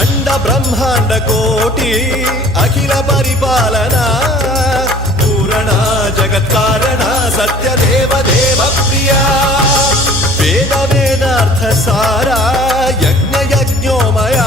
अंड ब्रह्मांड कोटि अखिल परिपालना पूरणा जगत्कारणा सत्यदेव देव प्रिया वेद वेदार्थ सारा यज्ञ यज्ञोमया